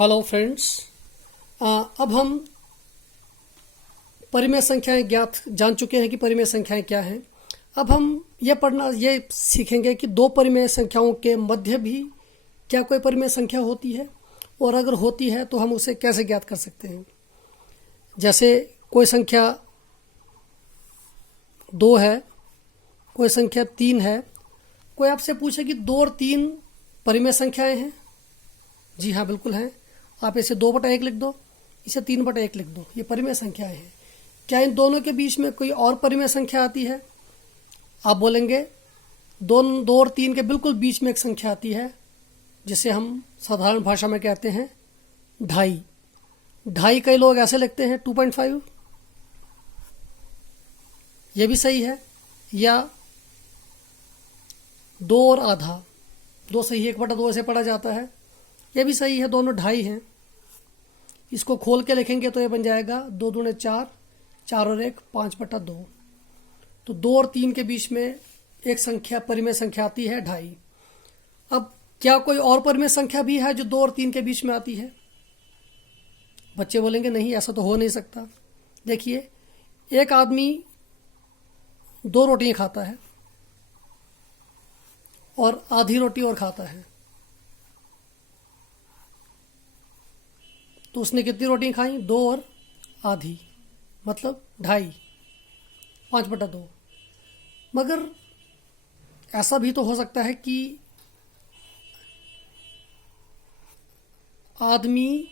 Hello friends. अब हम परिमेय संख्याएं जान चुके हैं कि परिमेय संख्याएं क्या हैं। अब हम ये सीखेंगे कि दो परिमेय संख्याओं के मध्य भी क्या कोई परिमेय संख्या होती है, और अगर होती है तो हम उसे कैसे ज्ञात कर सकते हैं। जैसे कोई संख्या 2 है, कोई संख्या 3 है। कोई आपसे पूछे कि 2 और 3 परिमेय संख्याएं हैं। जी हाँ, बिल्कुल हैं। आप इसे 2/1 लिख दो, इसे 3/1 लिख दो, ये परिमेय संख्याएं हैं। क्या इन दोनों के बीच में कोई और परिमेय संख्या आती है? आप बोलेंगे 2 और 3 के बिल्कुल बीच में एक संख्या आती है, जिसे हम साधारण भाषा में कहते हैं 2.5। 2.5 कई लोग ऐसे लिखते हैं 2.5, ये भी सही है। या 2 और आधा, 2 सही 1/2 ऐसे पढ़ा जाता है, ये भी सही है। दोनों 2.5 हैं। इसको खोल के लिखेंगे तो ये बन जाएगा 2 दूने 4, 4 और 1 5/2। तो 2 और 3 के बीच में एक संख्या परिमेय संख्या आती है 2.5। अब क्या कोई और परिमेय संख्या भी है जो 2 और 3 के बीच में आती है? बच्चे बोलेंगे नहीं, ऐसा तो हो नहीं सकता। देखिए, एक आदमी 2 रोटियां खाता है और आधी रोटी और खाता है, तो उसने कितनी रोटियां खाई? 2 और आधी, मतलब 2.5, 5/2। मगर ऐसा भी तो हो सकता है कि आदमी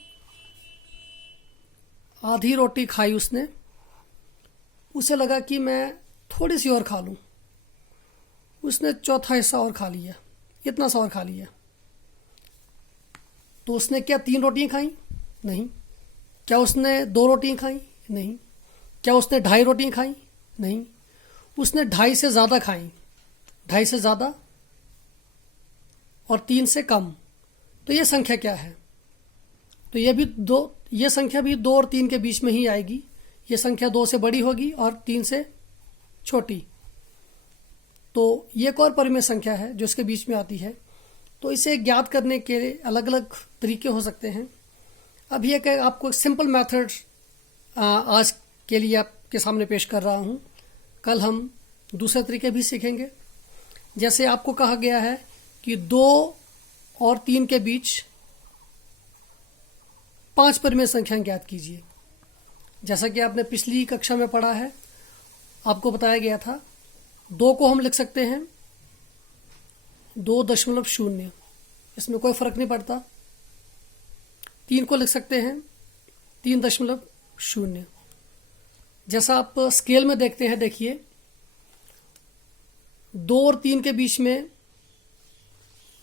आधी रोटी खाई उसने, उसे लगा कि मैं थोड़ी सी और खा लूं, उसने चौथा हिस्सा और खा लिया, इतना सा और खा लिया। तो उसने क्या 3 रोटियां खाई? नहीं। क्या उसने 2 रोटियां खाई? नहीं। क्या उसने 2.5 रोटियां खाई? नहीं। उसने 2.5 से ज़्यादा खाई, 2.5 से ज़्यादा और 3 से कम। तो ये संख्या क्या है? तो ये संख्या भी 2 और 3 के बीच में ही आएगी। ये संख्या 2 से बड़ी होगी और 3 से छोटी। तो ये एक और परिमेय संख्या है जो इसके बीच में आती है। तो इसे ज्ञात करने के अलग अलग तरीके हो सकते हैं। अभी आपको सिंपल मेथड आज के लिए आपके सामने पेश कर रहा हूँ। कल हम दूसरे तरीके भी सीखेंगे। जैसे आपको कहा गया है कि 2 और 3 के बीच 5 परिमेय संख्याएं ज्ञात कीजिए। जैसा कि आपने पिछली कक्षा में पढ़ा है, आपको बताया गया था 2 को हम लिख सकते हैं 2.0, इसमें कोई फर्क नहीं पड़ता। 3 को लिख सकते हैं 3.0। जैसा आप स्केल में देखते हैं, देखिए 2 और 3 के बीच में,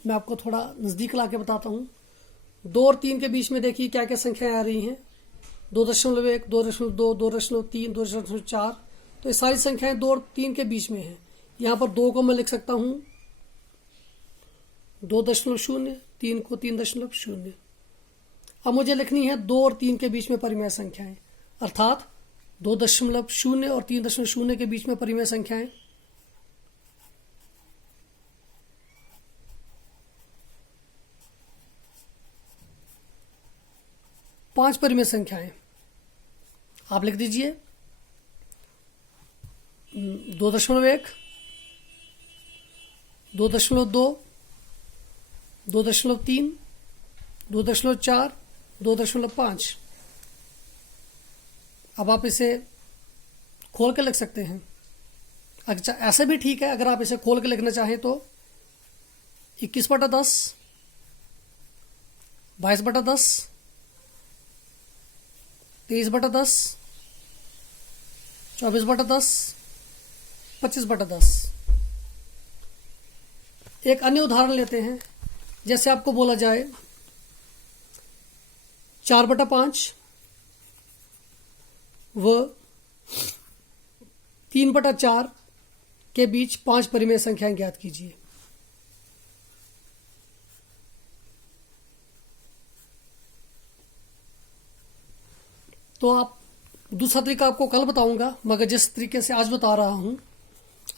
मैं आपको थोड़ा नज़दीक ला के बताता हूँ। 2 और 3 के बीच में देखिए क्या क्या संख्याएं आ रही हैं। 2.1, 2.2, 2.3, 2.4। तो ये सारी संख्याएं 2 और 3 के बीच में हैं। यहाँ पर 2 को मैं लिख सकता हूँ 2.0, 3 को 3.0। अब मुझे लिखनी है 2 और 3 के बीच में परिमेय संख्याएं, अर्थात 2.0 और 3.0 के बीच में परिमेय संख्याएं। पांच परिमेय संख्याएं आप लिख दीजिए। 2.1, 2.2, 2.3, 2.4, 2.5। अब आप इसे खोल के लिख सकते हैं। अच्छा, ऐसे भी ठीक है। अगर आप इसे खोल के लिखना चाहें तो 21/10, 22/10, 23/10, 24/10, 25/10। एक अन्य उदाहरण लेते हैं। जैसे आपको बोला जाए 4/5 व 3/4 के बीच 5 परिमेय संख्याएं ज्ञात कीजिए। तो आप दूसरा तरीका आपको कल बताऊंगा, मगर जिस तरीके से आज बता रहा हूं,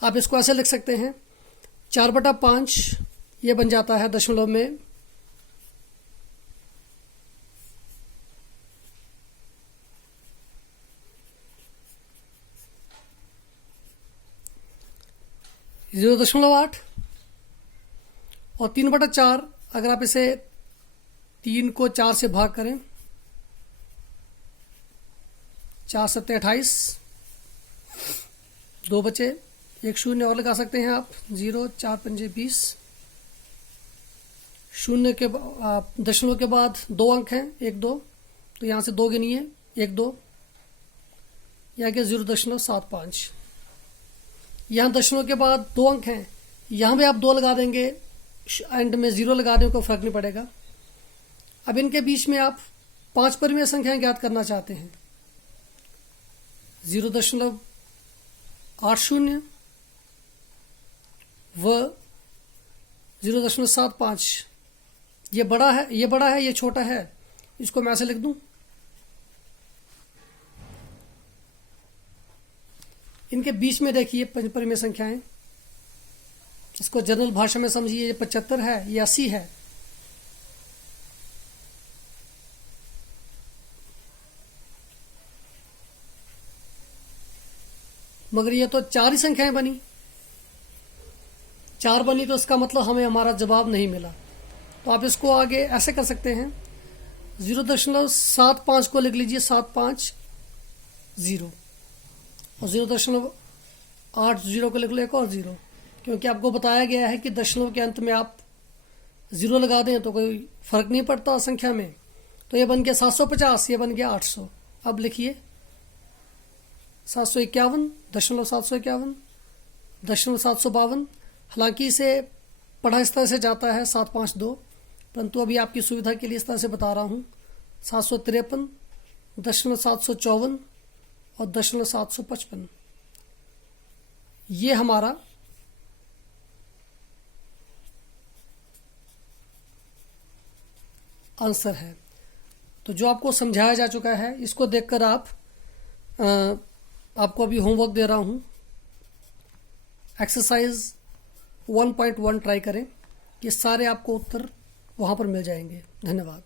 आप इसको ऐसे लिख सकते हैं 4/5 ये बन जाता है दशमलव में 0.8 और 3/4 अगर आप इसे 3 को 4 से भाग करें, 4 सत्ते 28, 2 बचे, एक शून्य और लगा सकते हैं आप, 0, 4 पंजे 20, शून्य के दशमलव के बाद 2 अंक हैं, 1 2, तो यहाँ से 2 गिनिए, 1 2, यहाँ के 0.75। यहाँ दशमलव के बाद 2 अंक हैं, यहाँ भी आप 2 लगा देंगे, एंड में 0 लगा दें, कोई फर्क नहीं पड़ेगा। अब इनके बीच में आप 5 परिमेय संख्याएं ज्ञात करना चाहते हैं, 0.80 व 0.75। ये बड़ा है, ये छोटा है, इसको मैं ऐसे लिख दूं। इनके बीच में देखिए परिमेय संख्याएं, इसको जनरल भाषा में समझिए, ये 75 है, ये 80 है। मगर ये तो 4 ही संख्याएं बनी, 4 बनी, तो इसका मतलब हमें हमारा जवाब नहीं मिला। तो आप इसको आगे ऐसे कर सकते हैं, 0.75 को लिख लीजिए 750 और 0.80 को लिख लो एक और 0, क्योंकि आपको बताया गया है कि दशमलव के अंत में आप 0 लगा दें तो कोई फर्क नहीं पड़ता संख्या में। तो ये बन गया 750, ये बन गया 800। अब लिखिए 751, 751, 752। हालांकि इसे पढ़ा इस तरह से जाता है 752, परंतु अभी आपकी सुविधा के लिए इस तरह से बता रहा हूँ, 753, 754 और 755। ये हमारा आंसर है। तो जो आपको समझाया जा चुका है, इसको देखकर आपको अभी होमवर्क दे रहा हूँ, एक्सरसाइज 1.1 ट्राई करें, ये सारे आपको उत्तर वहाँ पर मिल जाएंगे। धन्यवाद।